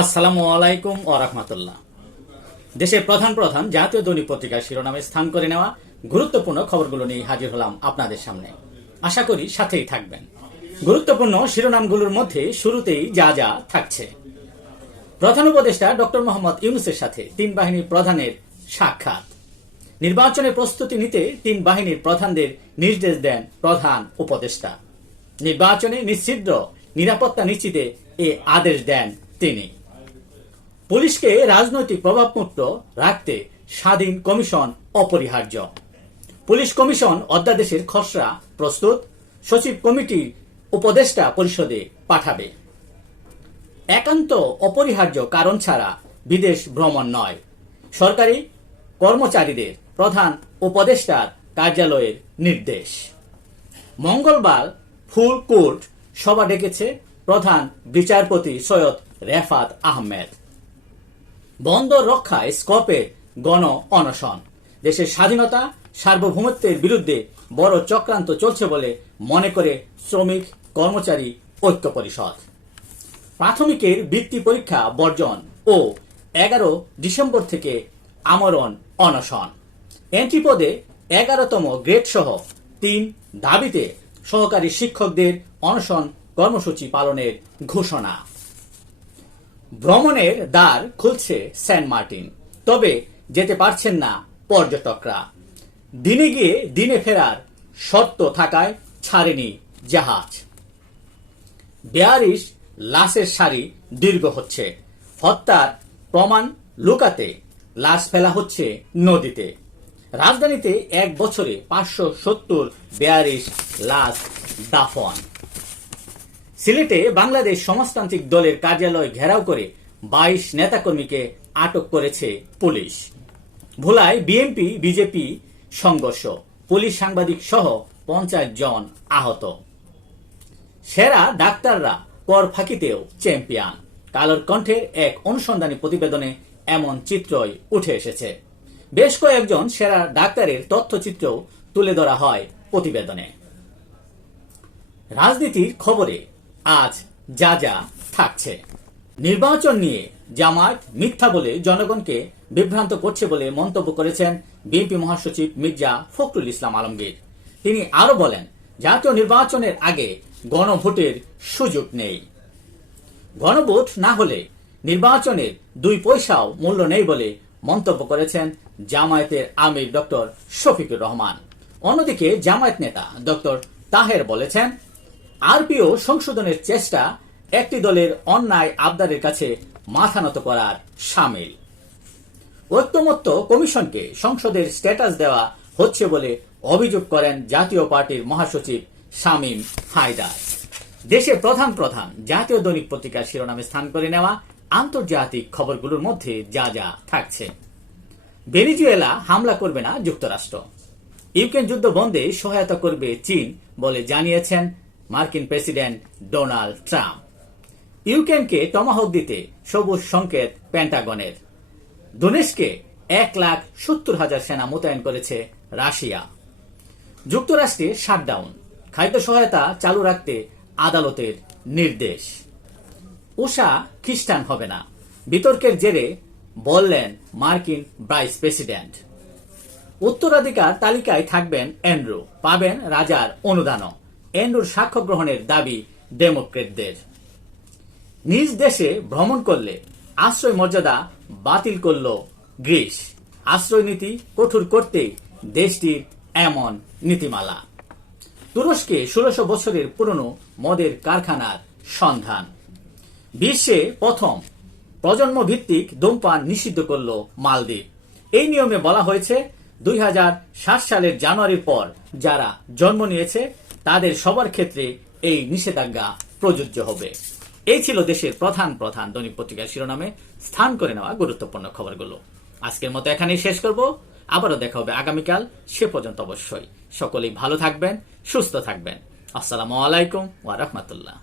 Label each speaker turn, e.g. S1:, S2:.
S1: আসসালামু আলাইকুম ও রাহমাতুল্লাহ। দেশের প্রধান প্রধান জাতীয় দৈনিক পত্রিকার শিরোনামে স্থান করে নেওয়া গুরুত্বপূর্ণ খবরগুলো নিয়ে হাজির হলাম আপনাদের সামনে। আশা করি সাথেই থাকবেন। গুরুত্বপূর্ণ শিরোনামগুলোর মধ্যে শুরুতেই যা যা থাকছে। প্রধান উপদেষ্টা ডক্টর মোহাম্মদ ইউনুসের সাথে তিন বাহিনীর প্রধানের সাক্ষাৎ। নির্বাচনের প্রস্তুতি নিতে তিন বাহিনীর প্রধানদের নির্দেশ দেন প্রধান উপদেষ্টা। নির্বাচনে নিশ্চিদ্র নিরাপত্তা নিশ্চিতে এ আদেশ দেন তিনি। পুলিশকে রাজনৈতিক প্রভাবমুক্ত রাখতে স্বাধীন কমিশন অপরিহার্য। পুলিশ কমিশন অধ্যাদেশের খসড়া প্রস্তুত, সচিব কমিটি উপদেষ্টা পরিষদে পাঠাবে। একান্ত অপরিহার্য কারণ ছাড়া বিদেশ ভ্রমণ নয়। সরকারি কর্মচারীদের প্রধান উপদেষ্টার কার্যালয়ের নির্দেশ। মঙ্গলবার ফুল কোর্ট সভা ডেকেছে প্রধান বিচারপতি সৈয়দ রেফাত আহমেদ। বন্দর রক্ষায় স্কপে গণ অনশন। দেশের স্বাধীনতা, সার্বভৌমত্বের বিরুদ্ধে বড় চক্রান্ত চলছে বলে মনে করে শ্রমিক, কর্মচারী, ঐক্য পরিষদ। প্রাথমিকের বৃত্তি পরীক্ষা বর্জন ও এগারো ডিসেম্বর থেকে আমরণ অনশন। এন্ট্রি পদে এগারোতম গ্রেড সহ তিন দাবিতে সহকারী শিক্ষকদের অনশন কর্মসূচি পালনের ঘোষণা। ভ্রমণের দ্বার খুলছে সেন্ট মার্টিন। তবে যেতে পারছেন না পর্যটকরা। দিনে গিয়ে দিনে ফেরার শর্ত থাকায় ছাড়েনি জাহাজ। বেয়ারিশ লাশের সারি দীর্ঘ হচ্ছে। হত্যার প্রমাণ লুকাতে লাশ ফেলা হচ্ছে নদীতে। রাজধানীতে এক বছরে পাঁচশো সত্তর বেয়ারিশ লাশ দাফন। সিলেটে বাংলাদেশ সমাজতান্ত্রিক দলের কার্যালয় ঘেরাও করে বাইশ নেতাকর্মীকে আটক করেছে পুলিশ। ভোলায় বিএনপি, বিজেপি সংঘর্ষ, পুলিশ সাংবাদিক সহ পঞ্চাশ জন আহত। সেরা ডাক্তাররা কর ফাঁকিতেও চ্যাম্পিয়ন। কালোর কণ্ঠের এক অনুসন্ধানী প্রতিবেদনে এমন চিত্রই উঠে এসেছে। বেশ কয়েকজন সেরা ডাক্তারের তথ্যচিত্রও তুলে ধরা হয় প্রতিবেদনে। রাজনীতির খবরে আজ যা যা থাকছে। নির্বাচন নিয়ে জামায়াত মিথ্যা বলে জনগণকে বিভ্রান্ত করছে বলে মন্তব্য করেছেন বিএনপি মহাসচিব মির্জা ফখরুল ইসলাম আলমগীর। তিনি আরও বলেন, জাতীয় নির্বাচনের আগে গণভোটের সুযোগ নেই। গণভোট না হলে নির্বাচনের দুই পয়সাও মূল্য নেই বলে মন্তব্য করেছেন জামায়াতের আমির ডক্টর শফিকুর রহমান। অন্যদিকে জামায়াত নেতা ডক্টর তাহের বলেছেন আরপিও সংশোধনের চেষ্টা একটি দলের অন্যায় আবদারের কাছে মাথা নত করার সামিল। ঐক্যমত্য কমিশনকে সংসদের স্ট্যাটাস দেওয়া হচ্ছে বলে অভিযোগ করেন জাতীয় পার্টির মহাসচিব শামীম হায়দার। দেশের প্রধান প্রধান জাতীয় দৈনিক পত্রিকার শিরোনামে স্থান করে নেওয়া আন্তর্জাতিক খবরগুলোর মধ্যে যা যা থাকছে। ভেনিজুয়েলা হামলা করবে না যুক্তরাষ্ট্র। ইউক্রেন যুদ্ধ বন্ধে সহায়তা করবে চীন বলে জানিয়েছেন মার্কিন প্রেসিডেন্ট ডোনাল্ড ট্রাম্প। ইউক্রেনকে টমাহক দিতে সবুজ সংকেত পেন্টাগনের দোনেশকে এক লাখ সত্তর হাজার সেনা মোতায়েন করেছে রাশিয়া। যুক্তরাষ্ট্রে শাটডাউন। খাদ্য সহায়তা চালু রাখতে আদালতের নির্দেশ। উষা খ্রিস্টান হবে না। বিতর্কের জেরে বললেন মার্কিন ভাইস প্রেসিডেন্ট। উত্তরাধিকার তালিকায় থাকবেন অ্যান্ড্রু, পাবেন রাজার অনুদানও। অ্যান্ড্রুর সাক্ষ্য গ্রহণের দাবি ডেমোক্রেটদের। নিজ দেশে ভ্রমণ করলে আশ্রয় মর্যাদা বাতিল করল গ্রিস। আশ্রয় নীতি কঠোর করতে দেশটির এমন নীতিমালা। তুরস্কে ষোলশো বছরের পুরনো মদের কারখানার সন্ধান। বিশ্বে প্রথম প্রজন্ম ভিত্তিক ধূমপান নিষিদ্ধ করল মালদ্বীপ। এই নিয়মে বলা হয়েছে, দুই হাজার সাত সালের জানুয়ারির পর যারা জন্ম নিয়েছে তাদের সবার ক্ষেত্রে এই নিষেধাজ্ঞা প্রযোজ্য হবে। এই ছিল দেশের প্রধান প্রধান দৈনিক পত্রিকার শিরোনামে স্থান করে নেওয়া গুরুত্বপূর্ণ খবরগুলো। আজকের মতো এখানেই শেষ করব। আবারও দেখা হবে আগামীকাল, সে পর্যন্ত অবশ্যই। সকলেই ভালো থাকবেন, সুস্থ থাকবেন। আসসালামু আলাইকুম ওয়া রাহমাতুল্লাহ।